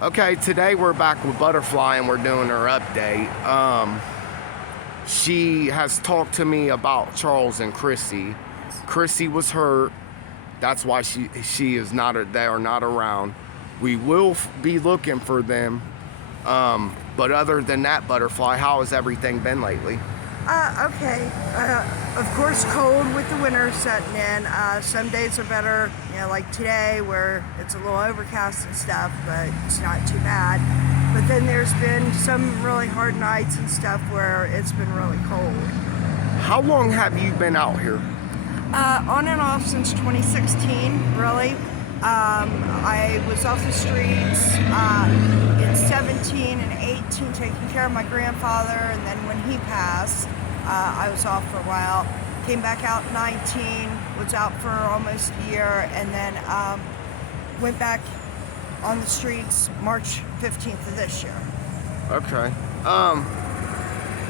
Okay, today we're back with Butterfly and we're doing her update. She has talked to me about Charles and Chrissy. Chrissy was hurt. That's why she is not, they are not around. We will be looking for them. But other than that, Butterfly, how has everything been lately? Okay. Of course, cold with the winter setting in. Some days are better, like today where it's a little overcast and stuff, but it's not too bad. But then there's been some really hard nights and stuff where it's been really cold. How long have you been out here? On and off since 2016, really. I was off the streets in 17 and 18 taking care of my grandfather, and then when he passed, I was off for a while. Came back out in 19, was out for almost a year, and then went back on the streets March 15th of this year. Okay.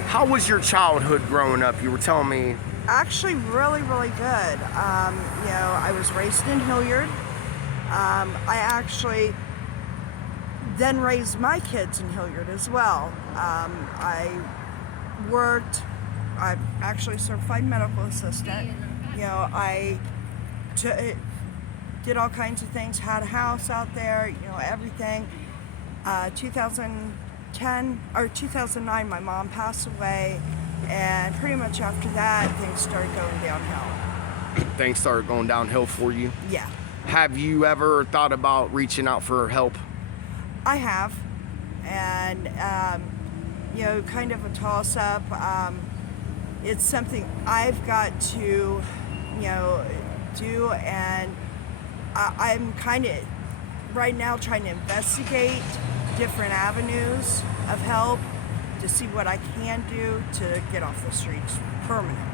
How was your childhood growing up? You were telling me. Actually, really, really good. I was raised in Hilliard. I actually then raised my kids in Hilliard as well. I'm actually a certified medical assistant. I did all kinds of things, had a house out there, everything. 2010 or 2009, my mom passed away, and pretty much after that, things started going downhill. Things started going downhill for you? Yeah. Have you ever thought about reaching out for help? I have, and kind of a toss-up. It's something I've got to, do, and I'm kind of right now trying to investigate different avenues of help to see what I can do to get off the streets permanently.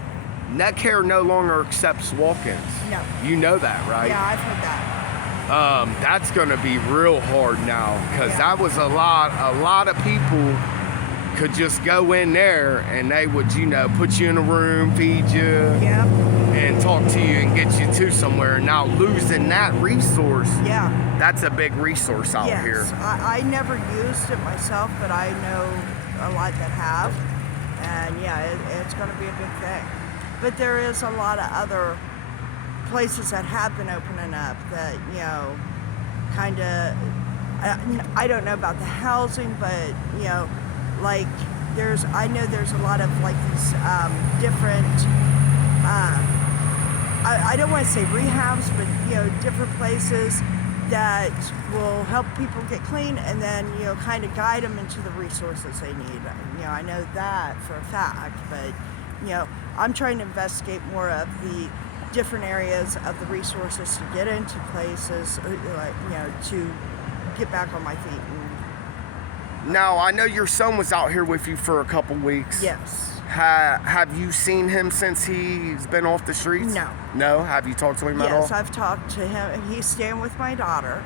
Netcare no longer accepts walk-ins. No. You know that, right? Yeah, I've heard that. That's gonna be real hard now, because that was a lot of people could just go in there and they would, put you in a room, feed you, and talk to you and get you to somewhere. Now losing that resource, that's a big resource out here. I never used it myself, but I know a lot that have, and it's gonna be a big thing. But there is a lot of other places that have been opening up that, kind of, I don't know about the housing, but, I know there's a lot of these different, I don't want to say rehabs, but, different places that will help people get clean and then, kind of guide them into the resources they need. I know that for a fact, but, I'm trying to investigate more of the different areas of the resources to get into places, to get back on my feet. Now, I know your son was out here with you for a couple weeks. Yes. Have you seen him since he's been off the streets? No. No? Have you talked to him at all? Yes, I've talked to him. He's staying with my daughter,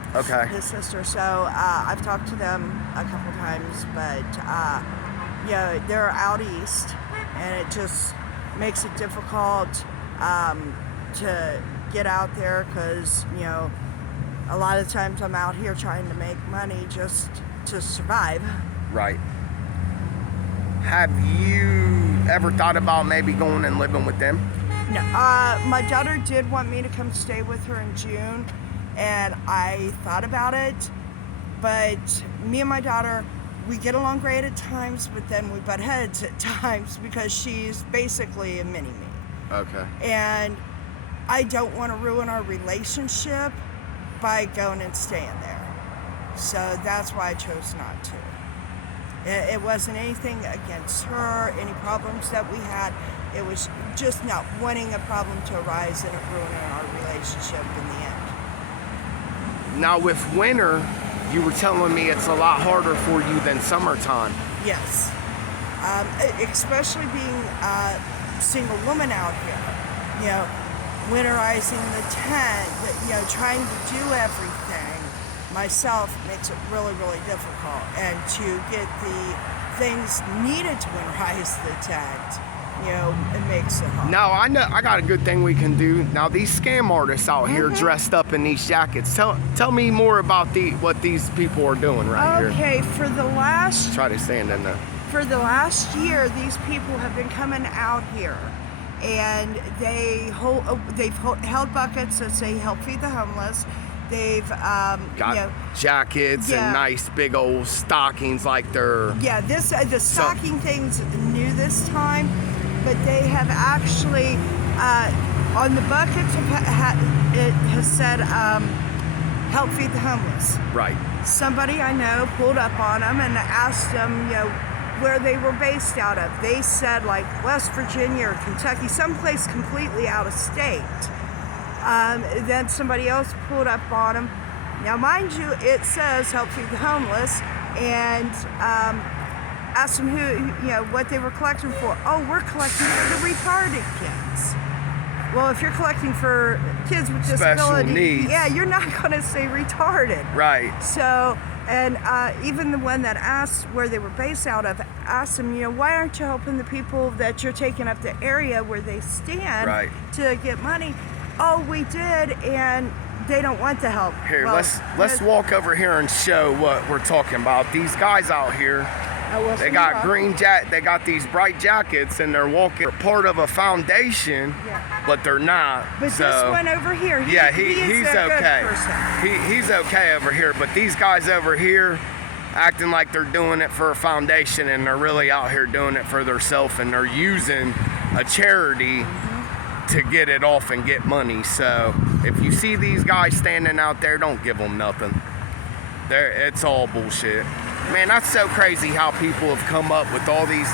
his sister, so I've talked to them a couple times, but they're out east, and it just makes it difficult to get out there because, a lot of times I'm out here trying to make money just to survive. Right. Have you ever thought about maybe going and living with them? No. My daughter did want me to come stay with her in June, and I thought about it, but me and my daughter, we get along great at times, but then we butt heads at times because she's basically a mini-me. Okay. And I don't want to ruin our relationship by going and staying there. So that's why I chose not to. It wasn't anything against her, any problems that we had. It was just not wanting a problem to arise and it ruining our relationship in the end. Now with winter, you were telling me it's a lot harder for you than summertime. Yes. Especially being a single woman out here. Winterizing the tent, trying to do everything myself makes it really, really difficult. And to get the things needed to winterize the tent, it makes it hard. Now, I know I got a good thing we can do. Now, these scam artists out here Mm-hmm. dressed up in these jackets. Tell me more about what these people are doing right here. Okay, for the last Try to stand in there. year, these people have been coming out here, and they've held buckets that say "Help Feed the Homeless." They've Got jackets Yeah. and nice big old stockings like they're... Yeah, the stocking thing's new this time, but they have actually on the buckets it has said "Help Feed the Homeless." Right. Somebody I know pulled up on them and asked them, where they were based out of. They said like West Virginia or Kentucky, someplace completely out of state. Then somebody else pulled up on them. Now, mind you, it says "Help Feed the Homeless," and asked them what they were collecting for. Oh, we're collecting for the retarded kids. Well, if you're collecting for kids with Special disabilities, needs. yeah, you're not going to say retarded. Right. So, and even the one that asked where they were based out of asked them, why aren't you helping the people that you're taking up the area where they stand Right. to get money? Oh, we did, and they don't want the help. Here, Well, let's walk over here and show what we're talking about. These guys out here, they got they got these bright jackets, and they're walking part of a foundation, Yeah. but they're not. But so, this one over here, he's a okay. good person. He's okay over here, but these guys over here acting like they're doing it for a foundation, and they're really out here doing it for themselves, and they're using a charity to get it off and get money. So if you see these guys standing out there, don't give them nothing. It's all bullshit. Man, that's so crazy how people have come up with all these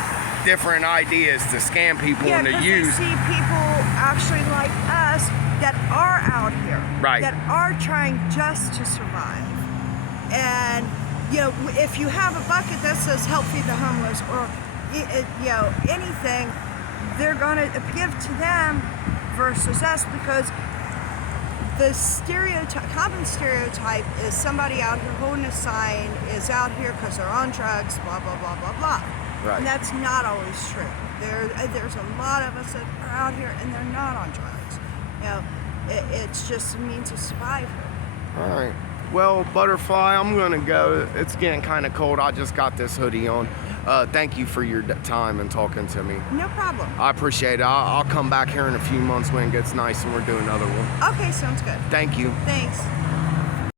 different ideas to scam people Yeah, and to because use. they see people actually like us that are out here, Right. that are trying just to survive. And if you have a bucket that says "Help Feed the Homeless" or anything, they're gonna give to them versus us, because the common stereotype is somebody out here holding a sign is out here because they're on drugs, blah blah blah blah blah. Right. And that's not always true. There's a lot of us that are out here and they're not on drugs. It's just a means of survival. All right. Well, Butterfly, I'm gonna go. It's getting kind of cold. I just got this hoodie on. Thank you for your time and talking to me. No problem. I appreciate it. I'll come back here in a few months when it gets nice and we're doing another one. Okay, sounds good. Thank you. Thanks.